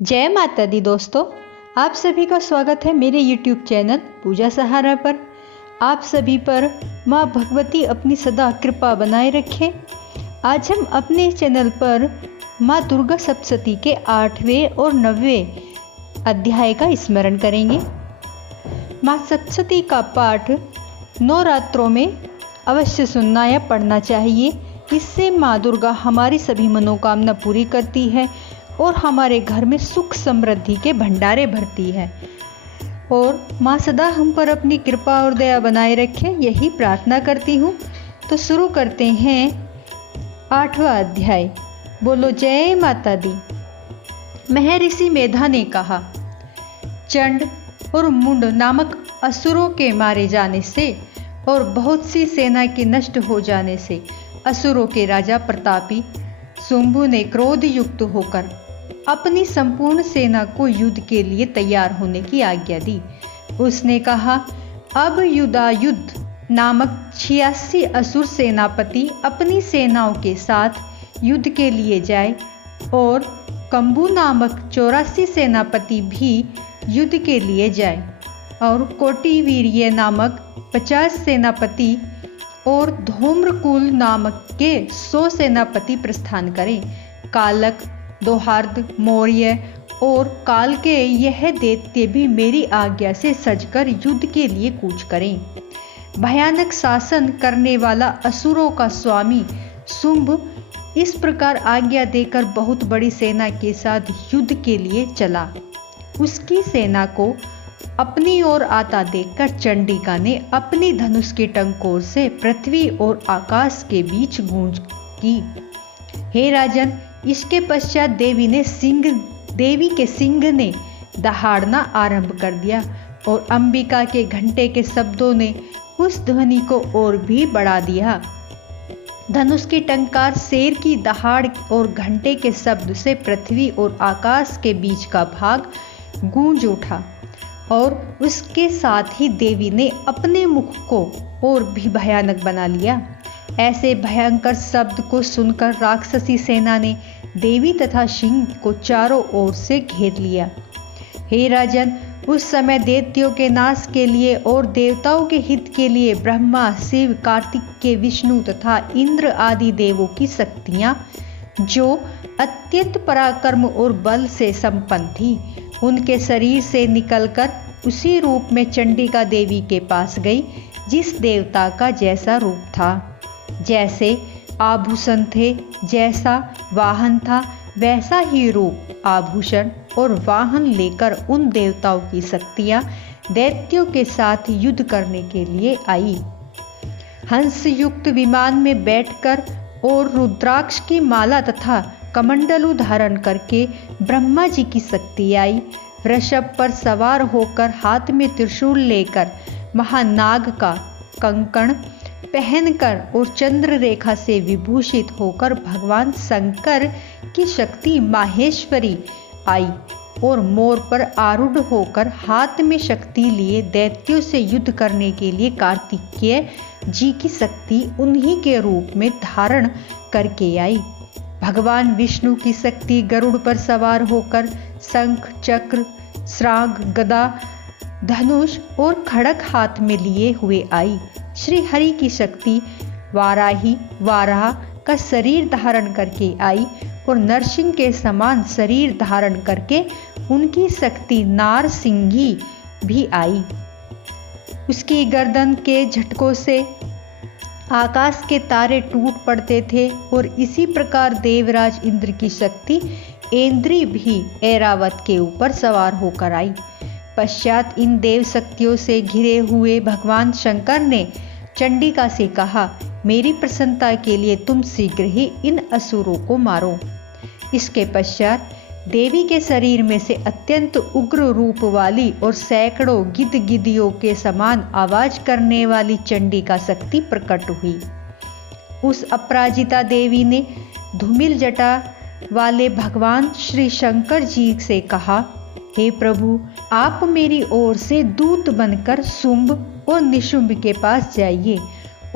जय माता दी दोस्तों, आप सभी का स्वागत है मेरे YouTube चैनल पूजा सहारा पर। आप सभी पर माँ भगवती अपनी सदा कृपा बनाए रखें। आज हम अपने चैनल पर माँ दुर्गा सप्तशती के 8वें और 9वें अध्याय का स्मरण करेंगे। माँ सप्तशती का पाठ नवरात्रों में अवश्य सुनना या पढ़ना चाहिए। इससे माँ दुर्गा हमारी सभी मनोकामना पूरी करती है और हमारे घर में सुख समृद्धि के भंडारे भरती है। और माँ सदा हम पर अपनी कृपा और दया बनाए रखें, यही प्रार्थना करती हूँ। तो शुरू करते हैं 8वां अध्याय। बोलो जय माता दी। महर्षि मेधा ने कहा, चंड और मुंड नामक असुरों के मारे जाने से और बहुत सी सेना के नष्ट हो जाने से असुरों के राजा प्रतापी शुंभु ने क्रोध युक्त होकर अपनी संपूर्ण सेना को युद्ध के लिए तैयार होने की आज्ञा दी। उसने कहा, अब युद्ध नामक 86 असुर सेनापति अपनी सेनाओं के साथ युद्ध के लिए जाए और कंबु नामक 84 सेनापति भी युद्ध के लिए जाए और कोटिवीर्य नामक 50 सेनापति और धूम्रकुल नामक के 100 सेनापति प्रस्थान करें। कालक, दोहार्द, मौर्य और काल के यह दैत्य भी मेरी आज्ञा से सजकर युद्ध के लिए कूच करें। भयानक शासन करने वाला असुरों का स्वामी शुंभ इस प्रकार आज्ञा देकर बहुत बड़ी सेना के साथ युद्ध के लिए चला। उसकी सेना को अपनी ओर आता देखकर चंडिका ने अपनी धनुष के टंकोर से पृथ्वी और आकाश के बीच गूंज की। हे राजन, इसके पश्चात देवी के सिंह ने दहाड़ना आरंभ कर दिया और अंबिका के घंटे के शब्दों ने उस ध्वनि को और भी बढ़ा दिया। धनुष की टंकार, शेर की दहाड़ और घंटे के शब्द से पृथ्वी और आकाश के बीच का भाग गूंज उठा और उसके साथ ही देवी ने अपने मुख को और भी भयानक बना लिया। ऐसे भयंकर शब्द को सुनकर राक्षसी सेना ने देवी तथा सिंह को चारों ओर से घेर लिया। हे राजन, उस समय दैत्यों के नाश के लिए और देवताओं के हित के लिए ब्रह्मा, शिव, कार्तिकेय, विष्णु तथा इंद्र आदि देवों की शक्तियां, जो अत्यंत पराक्रम और बल से संपन्न थी, उनके शरीर से निकलकर उसी रूप में चंडिका देवी के पास गई जिस देवता का जैसा रूप था। जैसे आभूषण थे, जैसा वाहन था, वैसा ही रूप, आभूषण और वाहन लेकर उन देवताओं की शक्तियां दैत्यों के साथ युद्ध करने के लिए आई। हंस युक्त विमान में बैठकर और रुद्राक्ष की माला तथा कमंडलू धारण करके ब्रह्मा जी की शक्ति आई। वृषभ पर सवार होकर हाथ में त्रिशूल लेकर महानाग का कंकण पहनकर और चंद्र रेखा से विभूषित होकर भगवान शंकर की शक्ति माहेश्वरी आई और मोर पर आरूढ़ होकर हाथ में शक्ति लिए दैत्यों से युद्ध करने के लिए कार्तिकेय जी की शक्ति उन्हीं के रूप में धारण करके आई। भगवान विष्णु की शक्ति गरुड़ पर सवार होकर शंख, चक्र, श्राग, गदा, धनुष और खड़ग हाथ में लिए हुए आई। श्री हरि की शक्ति वाराह का शरीर धारण करके आई और नरसिंह के समान शरीर धारण करके उनकी शक्ति नारसिंही भी आई। उसकी गर्दन के झटकों से आकाश के तारे टूट पड़ते थे और इसी प्रकार देवराज इंद्र की शक्ति ऐन्द्री भी ऐरावत के ऊपर सवार होकर आई। पश्चात इन देव शक्तियों से घिरे हुए भगवान शंकर ने चंडिका से कहा, मेरी प्रसन्नता के लिए तुम शीघ्र ही इन असुरों को मारो। इसके पश्चात देवी के शरीर में से अत्यंत उग्र रूप वाली और सैकड़ों गिद्दियों के समान आवाज करने वाली चंडिका शक्ति प्रकट हुई। उस अपराजिता देवी ने धूमिल जटा वाले भगवान श्री शंकर जी से कहा, हे प्रभु, आप मेरी ओर से दूत बनकर शुंभ और निशुंभ के पास जाइए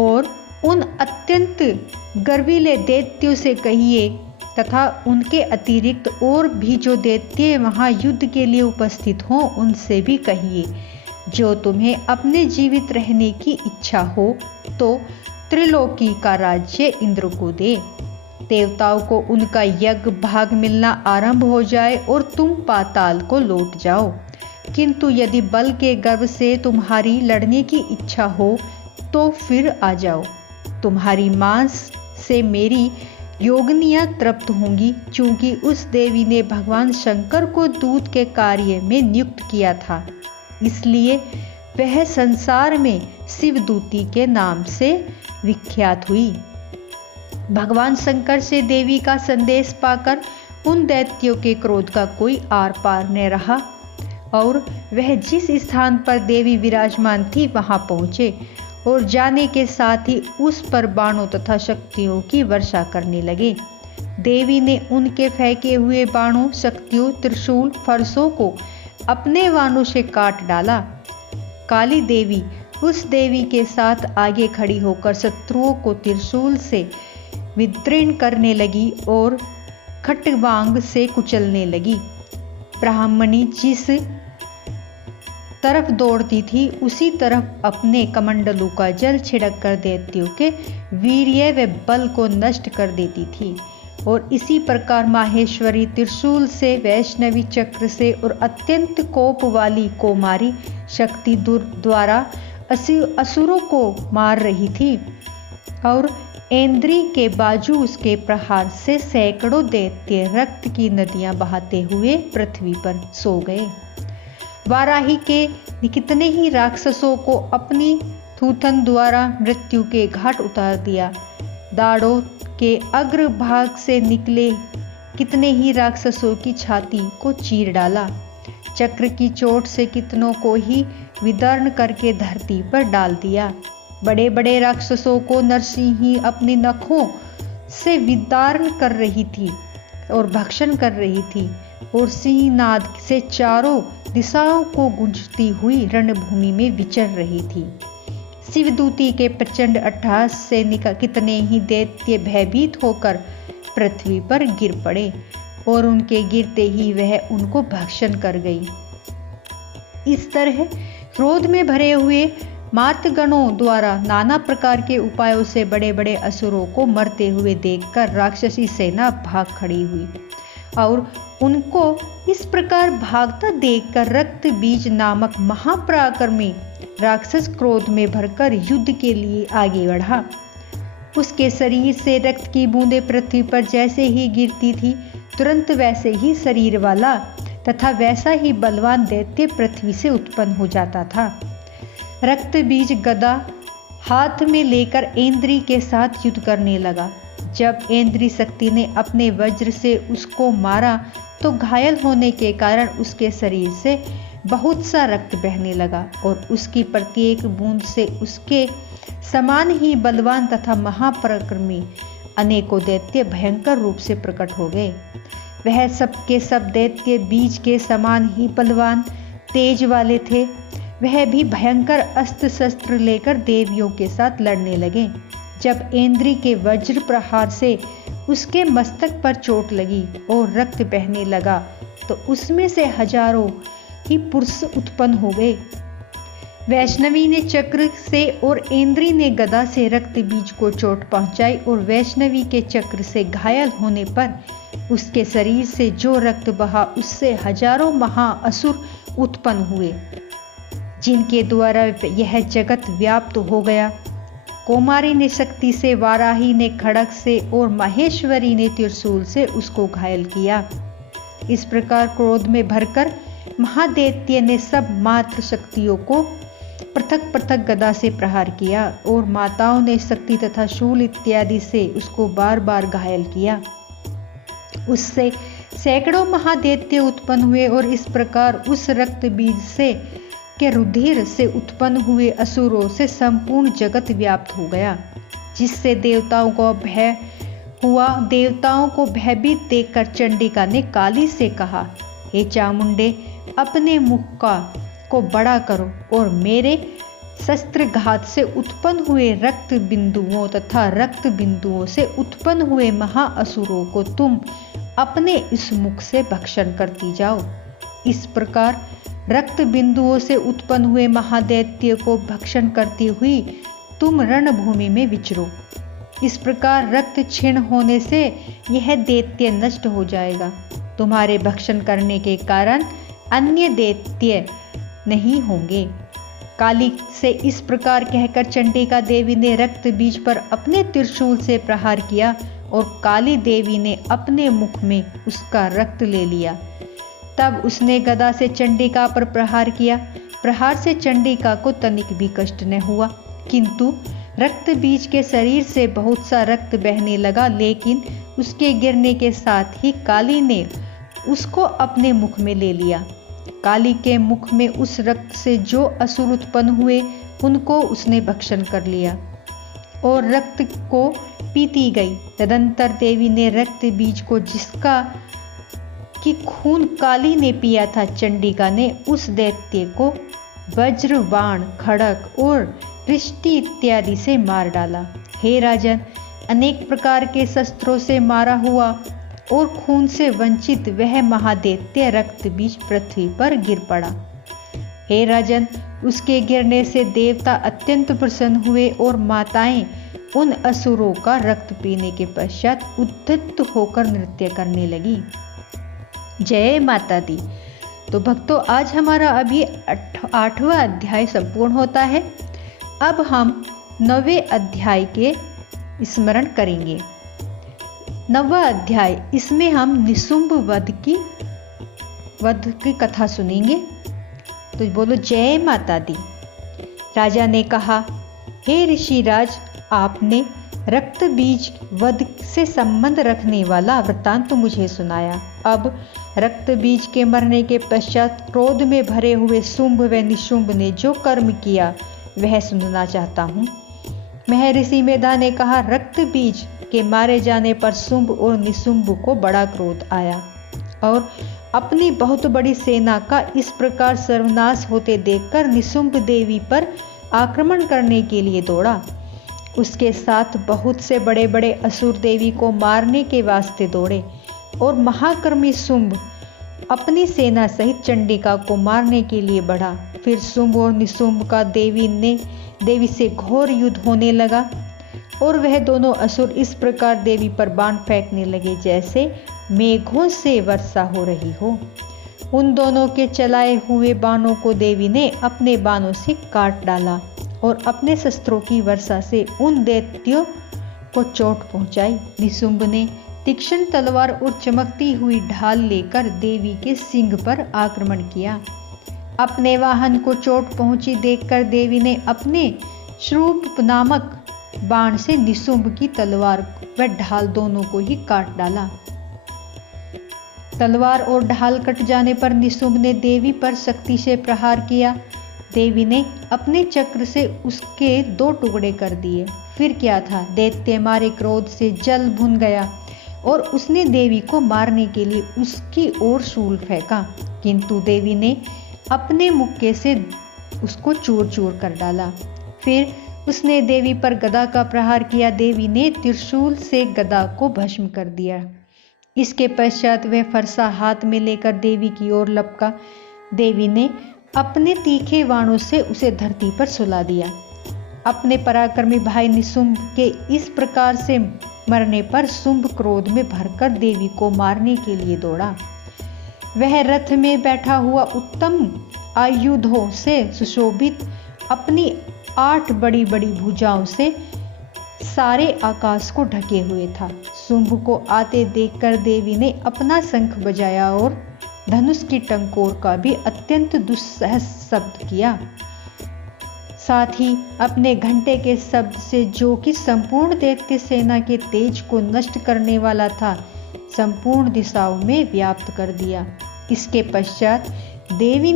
और उन अत्यंत गर्वीले दैत्यों से कहिए तथा उनके अतिरिक्त और भी जो दैत्य वहाँ युद्ध के लिए उपस्थित हों उनसे भी कहिए, जो तुम्हें अपने जीवित रहने की इच्छा हो तो त्रिलोकी का राज्य इंद्र को दे। देवताओं को उनका यज्ञ भाग मिलना आरंभ हो जाए और तुम पाताल को लौट जाओ। किंतु यदि बल के गर्व से तुम्हारी लड़ने की इच्छा हो तो फिर आ जाओ। तुम्हारी मांस से मेरी योगिनियां तृप्त होंगी, क्योंकि उस देवी ने भगवान शंकर को दूत के कार्य में नियुक्त किया था, इसलिए वह संसार में शिवदूती के नाम से विख्यात हुई। भगवान शंकर से देवी का संदेश पाकर उन दैत्यों के क्रोध का कोई आर पार न रहा और वह जिस स्थान पर देवी विराजमान थी वहां पहुंचे और जाने के साथ ही उस पर बाणों तथा शक्तियों की वर्षा करने लगे। देवी ने उनके फेंके हुए बाणों, शक्तियों, त्रिशूल, फरसों को अपने बाणों से काट डाला। काली देवी उस देवी के साथ आगे खड़ी होकर शत्रुओं को त्रिशूल से विदीर्ण करने लगी और खट्वांग से कुचलने लगी। ब्राह्मणी जिस तरफ दौड़ती थी उसी तरफ अपने कमंडलों का जल छिड़क कर दैत्यों के वीर्य व बल को नष्ट कर देती थी। और इसी प्रकार माहेश्वरी त्रिशूल से, वैष्णवी चक्र से और अत्यंत कोप वाली कौमारी शक्ति द्वारा असुरों को मार रही थी और इंद्री के बाजू उसके प्रहार से सैकड़ों दैत्य रक्त की नदियां बहाते हुए पृथ्वी पर सो गए। वाराही के कितने ही राक्षसों को अपनी थूथन द्वारा मृत्यु के घाट उतार दिया। दाढ़ों के अग्र भाग से निकले कितने ही राक्षसों की छाती को चीर डाला। चक्र की चोट से कितनों को ही विदीर्ण करके धरती पर डाल दिया। बड़े बड़े राक्षसों को नरसिंही अपने नखों से विदारण कर रही थी और भक्षण कर रही थी और सिंहनाद से चारों दिशाओं को गूंजती हुई रणभूमि में विचर रही थी। शिवदूती के प्रचंड अट्टहास से कितने ही दैत्य भयभीत होकर पृथ्वी पर गिर पड़े और उनके गिरते ही वह उनको भक्षण कर गई। इस तरह क्रोध में भरे हुए मार्तगणों द्वारा नाना प्रकार के उपायों से बड़े बड़े असुरों को मरते हुए देखकर राक्षसी सेना भाग खड़ी हुई और उनको इस प्रकार भागता देखकर रक्त बीज नामक महापराक्रमी राक्षस क्रोध में भरकर युद्ध के लिए आगे बढ़ा। उसके शरीर से रक्त की बूंदें पृथ्वी पर जैसे ही गिरती थी, तुरंत वैसे ही शरीर वाला तथा वैसा ही बलवान दैत्य पृथ्वी से उत्पन्न हो जाता था। रक्त बीज गदा हाथ में लेकर इंद्री के साथ युद्ध करने लगा। जब इंद्री शक्ति ने अपने वज्र से उसको मारा तो घायल होने के कारण उसके शरीर से बहुत सा रक्त बहने लगा और उसकी प्रत्येक बूंद से उसके समान ही बलवान तथा महापराक्रमी अनेकों दैत्य भयंकर रूप से प्रकट हो गए। वह सब के सब दैत्य बीज के समान ही बलवान तेज वाले थे। वह भी भयंकर अस्त्र शस्त्र लेकर देवियों के साथ लड़ने लगे। जब इंद्री के वज्र प्रहार से उसके मस्तक पर चोट लगी और रक्त बहने लगा तो उसमें से हजारों ही पुरुष उत्पन्न हो गए। वैष्णवी ने चक्र से और इंद्री ने गदा से रक्त बीज को चोट पहुंचाई और वैष्णवी के चक्र से घायल होने पर उसके शरीर से जो रक्त बहा उससे हजारों महाअसुर उत्पन्न हुए, जिनके द्वारा यह जगत व्याप्त हो गया। कौमारी ने शक्ति से, वाराही ने खड़ग से और महेश्वरी ने त्रिशूल से उसको घायल किया। इस प्रकार क्रोध में भरकर महादैत्य ने सब मात्र शक्तियों को पृथक पृथक गदा से प्रहार किया और माताओं ने शक्ति तथा शूल इत्यादि से उसको बार बार घायल किया। उससे सैकड़ों महादैत्य उत्पन्न हुए और इस प्रकार उस रक्त बीज से के रुधिर से उत्पन्न हुए असुरों से संपूर्ण जगत व्याप्त हो गया, जिससे देवताओं को भय हुआ। देवताओं को भयभीत देखकर चंडिका ने काली से कहा, हे चामुंडे, अपने मुख को बड़ा करो और मेरे शस्त्रघात से उत्पन्न हुए रक्त बिंदुओं तथा रक्त बिंदुओं से उत्पन्न हुए महाअसुरों को तुम अपने इस मुख से भक्षण करती जाओ। इस प्रकार रक्त बिंदुओं से उत्पन्न हुए महादैत्य को भक्षण करती हुई तुम रणभूमि में विचरो। इस प्रकार रक्त क्षीण होने से यह दैत्य नष्ट हो जाएगा। तुम्हारे भक्षण करने के कारण अन्य दैत्य नहीं होंगे। काली से इस प्रकार कहकर चंडिका देवी ने रक्त बीज पर अपने त्रिशूल से प्रहार किया और काली देवी ने अपने मुख में उसका रक्त ले लिया। तब उसने गदा से चंडिका पर प्रहार किया। प्रहार से चंडिका को तनिक भी कष्ट न हुआ, किंतु रक्त बीज के शरीर से बहुत सा रक्त बहने लगा, लेकिन उसके गिरने के साथ ही काली ने उसको अपने मुख में ले लिया। काली के मुख में उस रक्त से जो असुर उत्पन्न हुए उनको उसने भक्षण कर लिया और रक्त को पीती गई। तदंतर देवी ने रक्त बीज को, जिसका कि खून काली ने पिया था, चंडिका ने उस दैत्य को वज्र, बाण, खड़क और वृष्टि इत्यादि से मार डाला। हे राजन, अनेक प्रकार के शस्त्रों से मारा हुआ और खून से वंचित वह महादैत्य रक्त बीज पृथ्वी पर गिर पड़ा। हे राजन, उसके गिरने से देवता अत्यंत प्रसन्न हुए और माताएं उन असुरों का रक्त पीने के पश्चात उद्यत होकर नृत्य करने लगी। जय माता दी। तो भक्तों, आज हमारा अभी 8वां अध्याय संपूर्ण होता है। अब हम 9वें अध्याय के स्मरण करेंगे। 9वां अध्याय, इसमें हम निशुंभ वध की कथा सुनेंगे। तो बोलो जय माता दी। राजा ने कहा, हे ऋषिराज, आपने रक्त बीज वध से संबंध रखने वाला वृत्तांत तो मुझे सुनाया। अब रक्त बीज के मरने के पश्चात क्रोध में भरे हुए शुंभ व निशुंभ ने जो कर्म किया वह सुनना चाहता हूँ। महर्षि मेधा ने कहा, रक्त बीज के मारे जाने पर शुंभ और निशुंभ को बड़ा क्रोध आया और अपनी बहुत बड़ी सेना का इस प्रकार सर्वनाश होते देखकर निशुंभ देवी पर आक्रमण करने के लिए दौड़ा। उसके साथ बहुत से बड़े बड़े असुर देवी को मारने के वास्ते दौड़े और महाकर्मी शुंभ अपनी सेना सहित चंडिका को मारने के लिए बढ़ा। फिर शुंभ और निशुंभ का देवी से घोर युद्ध होने लगा और वह दोनों असुर इस प्रकार देवी पर बाण फेंकने लगे जैसे मेघों से वर्षा हो रही हो। उन दोनों के चलाए हुए बाणों को देवी ने अपने बाणों से काट डाला और अपने शस्त्रों की वर्षा से उन दैत्यों को चोट पहुंचाई। निशुंभ ने तीक्ष्ण तलवार और चमकती हुई ढाल लेकर देवी के सिंह पर आक्रमण किया। अपने वाहन को चोट पहुंची देखकर देवी ने अपने श्रूप नामक बाण से निशुंभ की तलवार व ढाल दोनों को ही काट डाला। तलवार और ढाल कट जाने पर निशुंभ ने देवी पर शक्ति से प्रहार किया। देवी ने अपने चक्र से उसके 2 टुकड़े कर दिए। फिर क्या था, दैत्य मारे क्रोध से जल भुन गया और उसने देवी को मारने के लिए उसकी ओर शूल फेंका, किंतु देवी ने अपने मुक्के से उसको चूर चूर कर डाला। फिर उसने देवी पर गदा का प्रहार किया। देवी ने त्रिशूल से गदा को भस्म कर दिया। इसके पश्चात वह फरसा हाथ में लेकर देवी की ओर लपका। देवी ने अपने तीखे बाणों से उसे धरती पर सुला दिया। अपने पराक्रमी भाई निशुंभ के इस प्रकार से मरने पर शुंभ क्रोध में भरकर देवी को मारने के लिए दौड़ा। वह रथ में बैठा हुआ उत्तम आयुधों से सुशोभित अपनी 8 बड़ी बड़ी भुजाओं से सारे आकाश को ढके हुए था। शुंभ को आते देखकर देवी ने अपना शंख बजाया और धनुष की टंकोर का भी अत्यंत दुस्सह शब्द किया। साथ ही अपने घंटे के शब्द से, जो कि संपूर्ण दैत्य सेना के तेज को नष्ट करने वाला था, संपूर्ण दिशाओं में व्याप्त कर दिया। इसके पश्चात देवी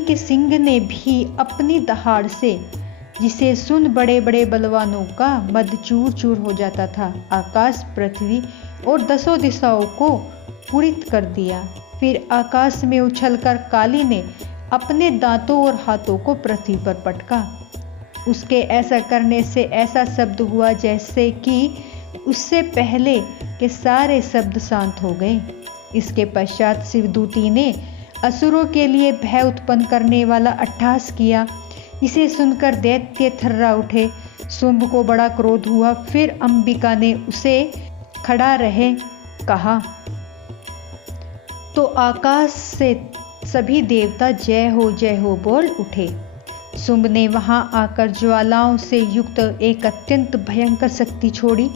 के सिंह ने भी अपनी दहाड़ से, जिसे सुन बड़े बड़े बलवानों का मद चूर चूर हो जाता था, आकाश, पृथ्वी और 10 दिशाओं को पूरित कर दिया। फिर आकाश में उछलकर काली ने अपने दांतों और हाथों को पृथ्वी पर पटका। उसके ऐसा करने से ऐसा शब्द हुआ जैसे कि उससे पहले के सारे शब्द शांत हो गए। इसके पश्चात शिवदूती ने असुरों के लिए भय उत्पन्न करने वाला अट्टहास किया। इसे सुनकर दैत्य थर्रा उठे। शुंभ को बड़ा क्रोध हुआ। फिर अंबिका ने उसे खड़ा रहे कहा तो आकाश से सभी देवता जय हो बोल उठे। शुंभ ने वहां आकर ज्वालाओं से युक्त एक अत्यंत भयंकर शक्ति छोड़ी,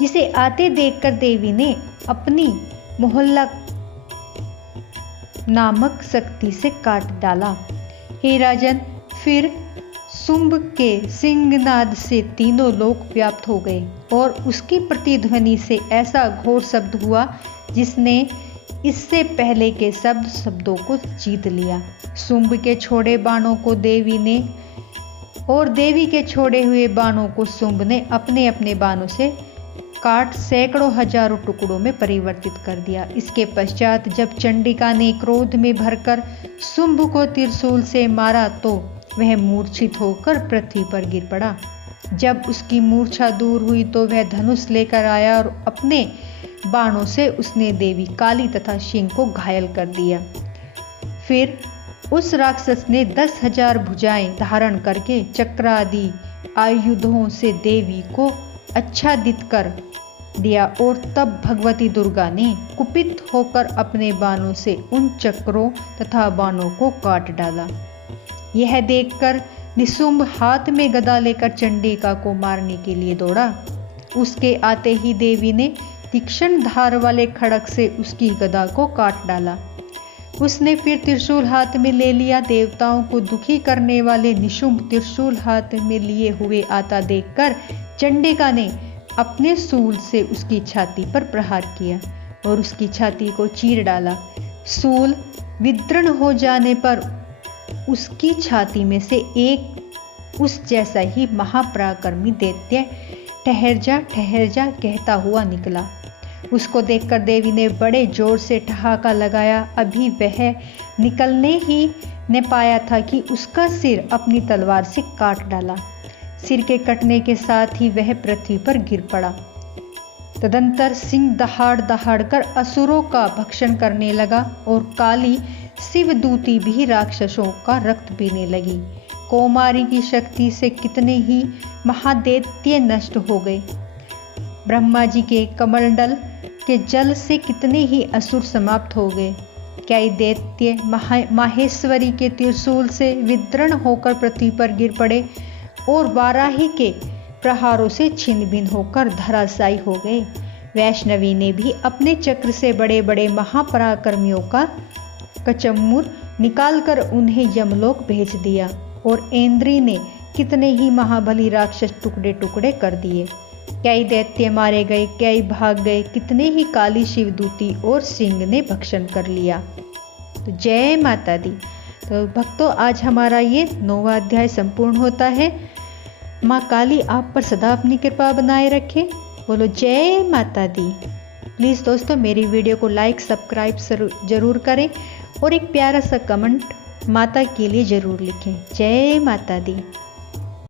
जिसे आते देखकर देवी ने अपनी मोहल्ला नामक शक्ति से काट डाला। हे राजन, फिर शुंभ के सिंहनाद से तीनों लोक व्याप्त हो गए और उसकी प्रतिध्वनि से ऐसा घोर शब्द हुआ जिसने इससे पहले के शब्दों को जीत लिया। शुंभ के छोड़े बाणों को देवी ने और देवी के छोड़े हुए बाणों को शुंभ ने अपने अपने बाणों से काट सैकड़ों हजारों टुकड़ों में परिवर्तित कर दिया। इसके पश्चात जब चंडिका ने क्रोध में भरकर शुंभ को त्रिशूल से मारा तो वह मूर्छित होकर पृथ्वी पर गिर पड़ा। जब उसकी मूर्छा दूर हुई तो वह धनुष लेकर आया और अपने बाणों से उसने देवी काली तथा सिंह को घायल कर दिया। फिर उस राक्षस ने 10,000 भुजाएं धारण करके चक्र आदि आयुधों से देवी को आच्छादित कर दिया और तब भगवती दुर्गा ने कुपित होकर अपने बाणों से उन चक्रों तथा बाणों को काट डाला। यह देखकर निशुंभ हाथ में गदा लेकर चंडिका को मारने के लिए दौड़ा। उसके आते ही देवी ने तीक्ष्ण धार वाले खड़ग से उसकी गदा को काट डाला। उसने फिर त्रिशूल हाथ में ले लिया। देवताओं को दुखी करने वाले निशुंभ त्रिशूल हाथ में लिए हुए आता देखकर चंडिका ने अपने शूल से उसकी छाती पर प्रहार किया और उसकी छाती को चीर डाला। शूल विदीर्ण हो जाने पर उसकी छाती में से एक उस जैसा ही महापराक्रमी दैत्य ठहर जा कहता हुआ निकला। उसको देखकर देवी ने बड़े जोर से ठहाका लगाया। अभी वह निकलने ही न पाया था कि उसका सिर अपनी तलवार से काट डाला। सिर के कटने के साथ ही वह पृथ्वी पर गिर पड़ा। तदंतर सिंह दहाड़ दहाड़ कर असुरों का भक्षण करने लगा और काली शिवदूती भी राक्षसों का रक्त पीने लगी। कौमारी की शक्ति से कितने ही महादैत्य नष्ट हो गए। ब्रह्मा जी के कमंडल के जल से कितने ही असुर समाप्त हो गए। कई दैत्य माहेश्वरी के त्रिशूल से विदीर्ण होकर पृथ्वी पर गिर पड़े और वाराही के प्रहारों से छिन्न भिन्न होकर धराशायी हो गए। वैष्णवी ने भी अपने चक्र से बड़े बड़े महापराक्रमियों का कचम्मुर निकालकर उन्हें यमलोक भेज दिया और इंद्री ने कितने ही महाबली राक्षस टुकड़े टुकड़े कर दिए। कई दैत्य मारे गए, कई भाग गए, कितने ही काली शिवदूती और सिंह ने भक्षण कर लिया। तो जय माता दी। तो भक्तों, आज हमारा ये 9वां अध्याय संपूर्ण होता है। माँ काली आप पर सदा अपनी कृपा बनाए रखे। बोलो जय माता दी। प्लीज़ दोस्तों, मेरी वीडियो को लाइक सब्सक्राइब जरूर करें और एक प्यारा सा कमेंट माता के लिए ज़रूर लिखें। जय माता दी।